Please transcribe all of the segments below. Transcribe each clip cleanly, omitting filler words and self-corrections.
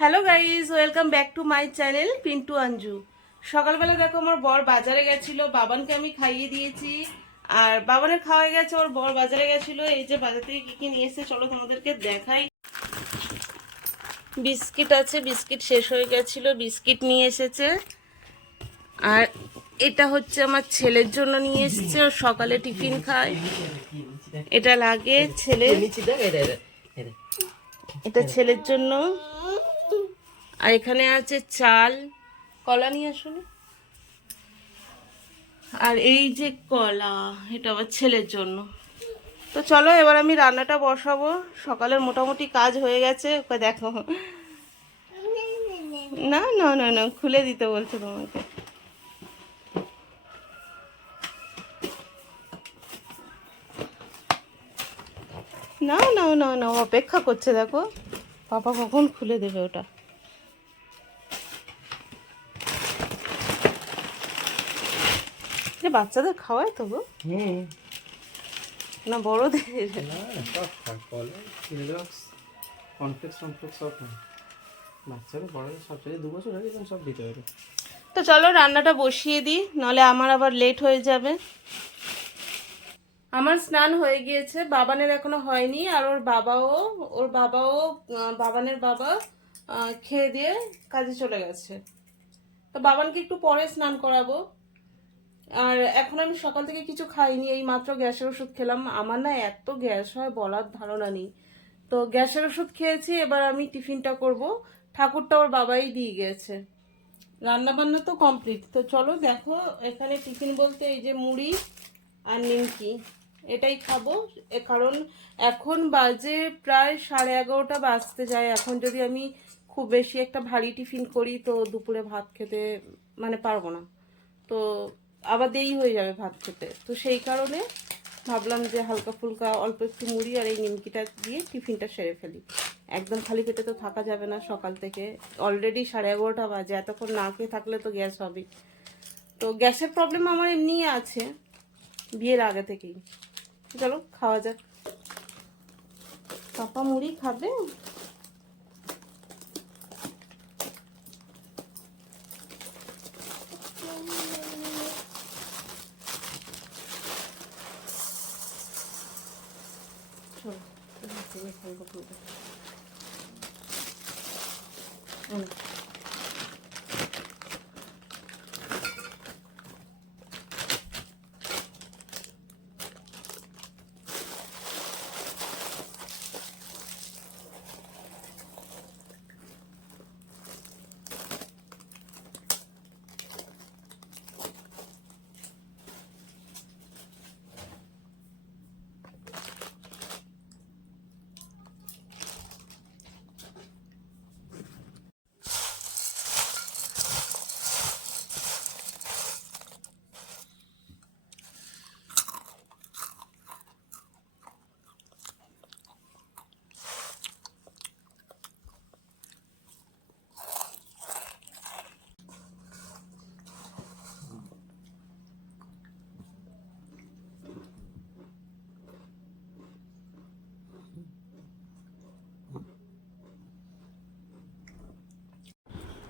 Hello guys, welcome back to my channel Pintu Anju. সকালবেলা দেখো আমার বর বাজারে গেছিল, বাবানকে আমি খাইয়ে দিয়েছি। আর বাবানের খাওয়া গেছে, ওর বর বাজারে গেছিল। এই যে বাজার থেকে কি কি নিয়ে এসেছে চলো তোমাদেরকে দেখাই। বিস্কিট আছে, বিস্কিট শেষ হয়ে গেছিল, বিস্কিট নিয়ে এসেছে। আর এটা হচ্ছে আমার ছেলের জন্য নিয়ে এসেছে, ও সকালে টিফিন খায়, এটা লাগে ছেলে, এটা ছেলের জন্য। আর এখানে আছে চাল, কলা নিয়ে আসুন। আর এই যে কলা, এটা আমার ছেলের জন্য। তো চলো এবার আমি রান্নাটা বসাবো। সকালের মোটামুটি কাজ হয়ে গেছে, ওকে দেখো। না না না না, খুলে দিতে বলছো তোমাকে। না না না না, অপেক্ষা করছে, দেখো পাপা কখন খুলে দেবে ওটা। যে বাচ্চাদের খাওয়ায় তো গো, না বড়দের? তো চলো রান্নাটা বসিয়ে দিই, নাহলে আমার আবার লেট হয়ে যাবে। আমার স্নান হয়ে গিয়েছে, বাবানের এখনো হয়নি। আর ওর বাবাও বাবানের বাবা খেয়ে দিয়ে কাজে চলে গেছে। তো বাবানকে একটু পরে স্নান করাবো। আর এখন আমি সকাল থেকে কিছু খাইনি, এই মাত্র গ্যাসের ওষুধ খেলাম। আমার না এত গ্যাস হয় বলার ধারণা নেই। তো গ্যাসের ওষুধ খেয়েছি, এবার আমি টিফিনটা করব। ঠাকুরটা ওর বাবাই দিয়ে গেছে। রান্না বান্না তো কমপ্লিট। তো চলো দেখো, এখানে টিফিন বলতে এই যে মুড়ি আর নিমকি, এটাই খাবো। কারণ এখন বাজে প্রায় 11:30 বাজতে যায়। এখন যদি আমি খুব বেশি একটা ভারী টিফিন করি তো দুপুরে ভাত খেতে মানে পারবো না। তো আবার দেরি হয়ে যাবে ভাত খেতে। তো সেই কারণে ভাবলাম যে হালকা ফুলকা অল্প একটু মুড়ি আর এই নিমকিটা দিয়ে টিফিনটা সেরে ফেলি। একদম খালি পেটে তো থাকা যাবে না সকাল থেকে। অলরেডি 11:30 বাজে, এতক্ষণ না খেয়ে থাকলে তো গ্যাস হবে। তো গ্যাসের প্রবলেম আমার এমনিই আছে বিয়ের আগে থেকেই। চলো খাওয়া যাক। পাপা মুড়ি খাবে? চলো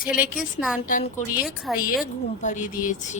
ছেলেকে স্নান টান করিয়ে খাইয়ে ঘুম পাড়িয়ে দিয়েছি।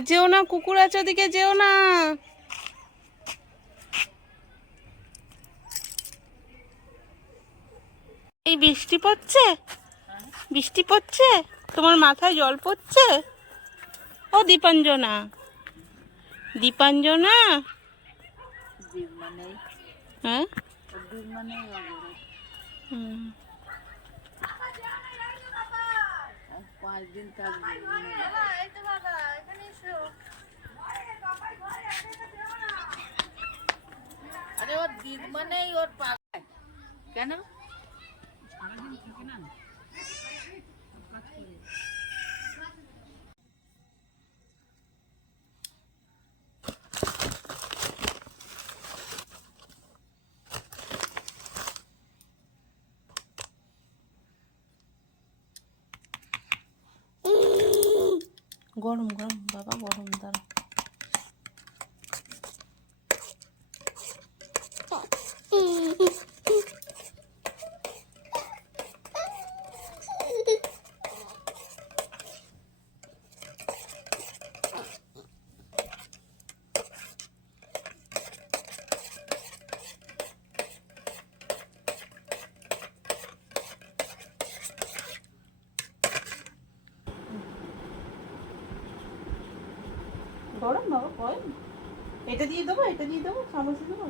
আর যেও না, কুকুর আছে ওদিকে, যেও না। এই বৃষ্টি পড়ছে, বৃষ্টি পড়ছে, তোমার মাথায় জল পড়ছে? ও দীপাঞ্জনা, দীপাঞ্জনা। হ্যাঁ, আরে ওর দিক মানেই ওর কেন গরম গরম বাবা, গরম। দাঁড়া, গরম বাবা, গরম। এটা দিয়ে দেবো, এটা দিয়ে দেবো, চামচে দেবো,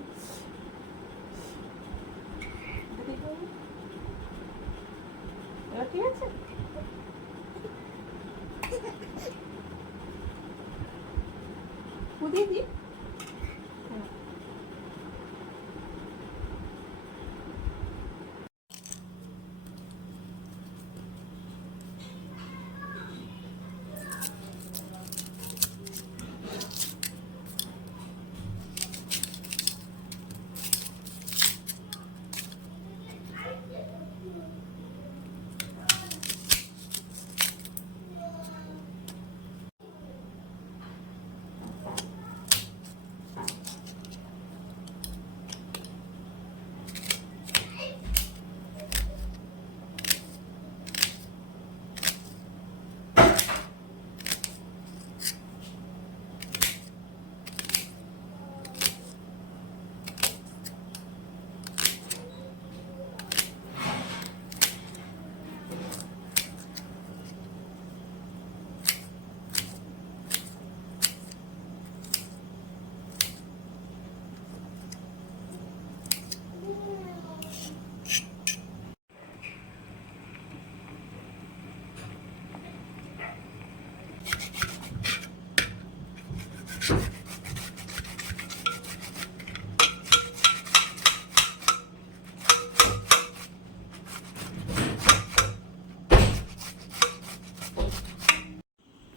এটা দিয়ে দেবো। এবার ঠিক আছে। দিয়ে দিই।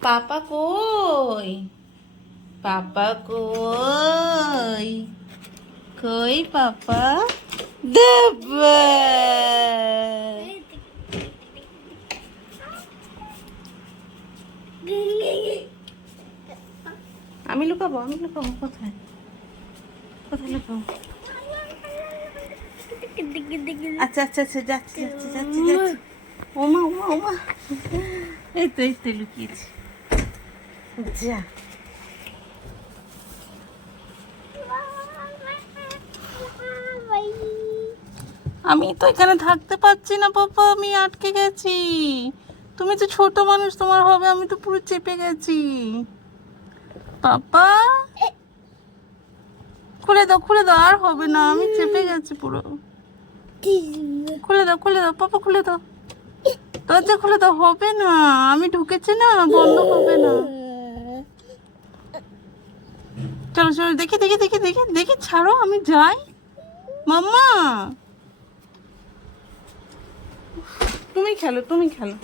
পাপা কই, পাপা কই, কই পাপা? দেবে। আমি লুকাবো, আমি লুকাবো। কোথায়, কোথায় লুকাবো? আচ্ছা আচ্ছা আচ্ছা, যাচ্ছি যাচ্ছি যাচ্ছি যাচ্ছি। ওমা ওমা ওমা, এই তো, এই তো লুকিয়েছি। যা, আমি তো এখানে থাকতে পারছি না পাপা, আমি আটকে গেছি। তুমি তো ছোট মানুষ, তোমার হবে, আমি তো পুরো চেপে গেছি। পাপা খুলে দাও, খুলে দাও, আর হবে না, আমি চেপে গেছি পুরো। খুলে দাও, খুলে দাও পাপা, খুলে দাও, দরজা খুলে দাও। হবে না, আমি ঢুকেছি না, বন্ধ হবে না। চলো চলো, দেখি দেখি দেখি দেখি দেখি, ছাড়ো, আমি যাই। মাম্মা, তুমি খেলো, তুমি খেলো।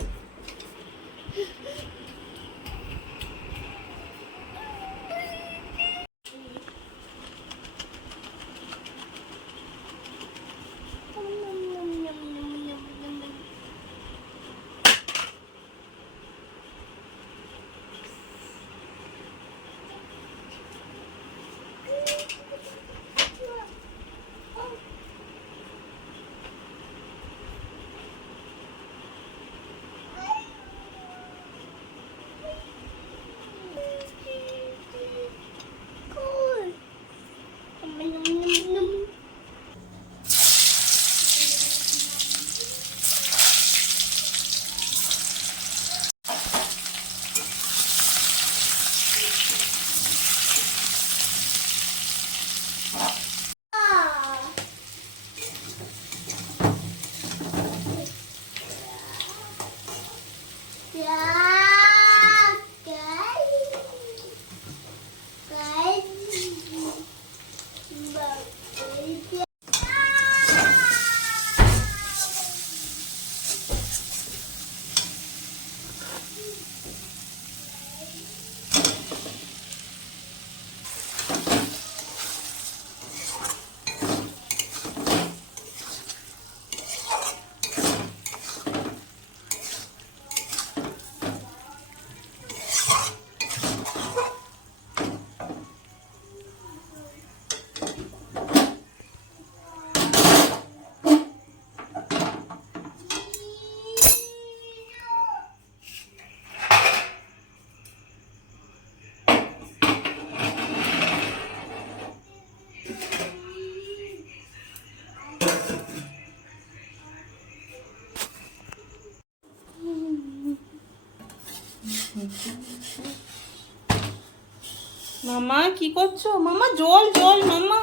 মামা কি করছো? মামা জল জল, মামা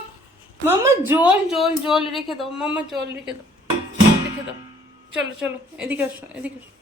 মামা জল জল জল রেখে দাও, মামা জল রেখে দাও, রেখে দাও। চলো চলো, এদিকে আসো, এদিকে আসো।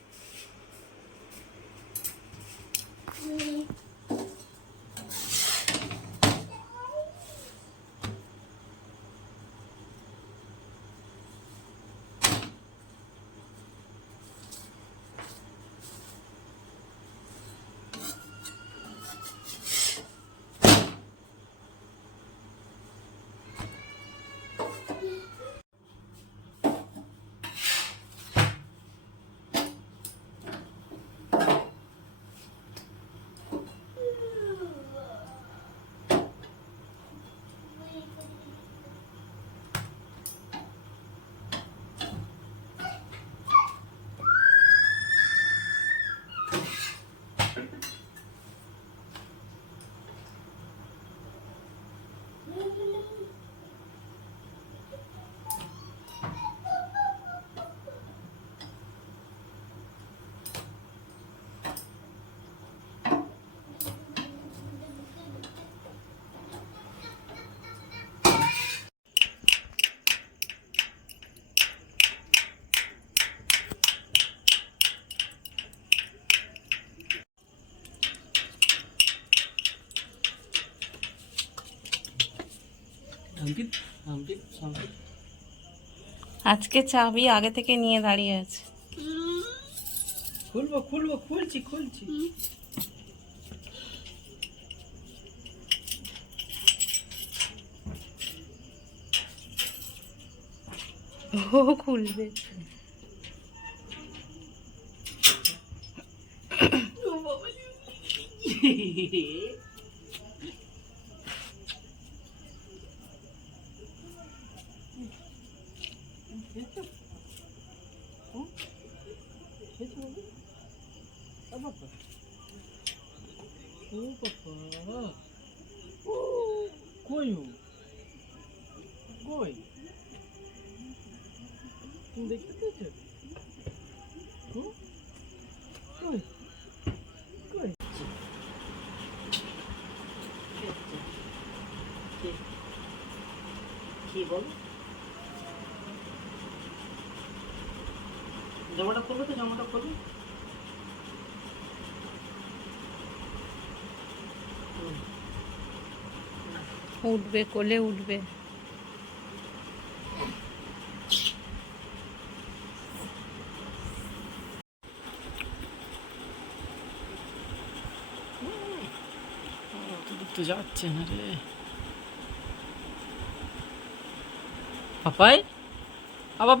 আজকে চাবি আগে থেকে নিয়ে দাঁড়িয়ে আছে। খুলবো খুলবো, খুলছি খুলছি। ও খুলবে। কই কই তুমি দেখতে পেয়েছো? কই কই কি বল? জামাটা খুলবে তো, জামাটা খুলবে। উঠবে, কোলে উঠবে। তো যাচ্ছে না রে পাপাই। বাবা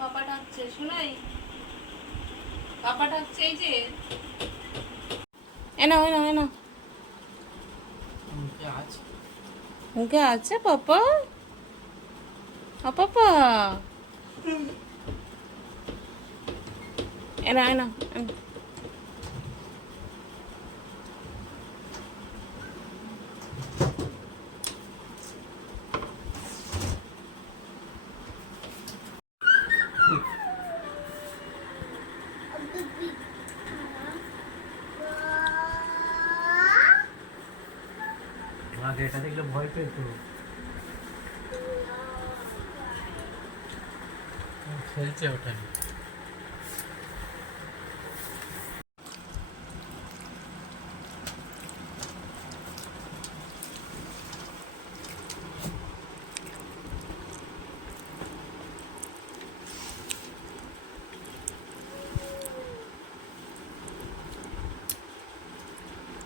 পাপা ডাকছে, শোনাই পাপা ডাকছে, এই যে এনা এনা এনা আছে মুখে আছে পাপা। পাপা এনা এনা এনা। আগে এটা দেখলে ভয় পেত। খেলছে ওটা নিয়ে।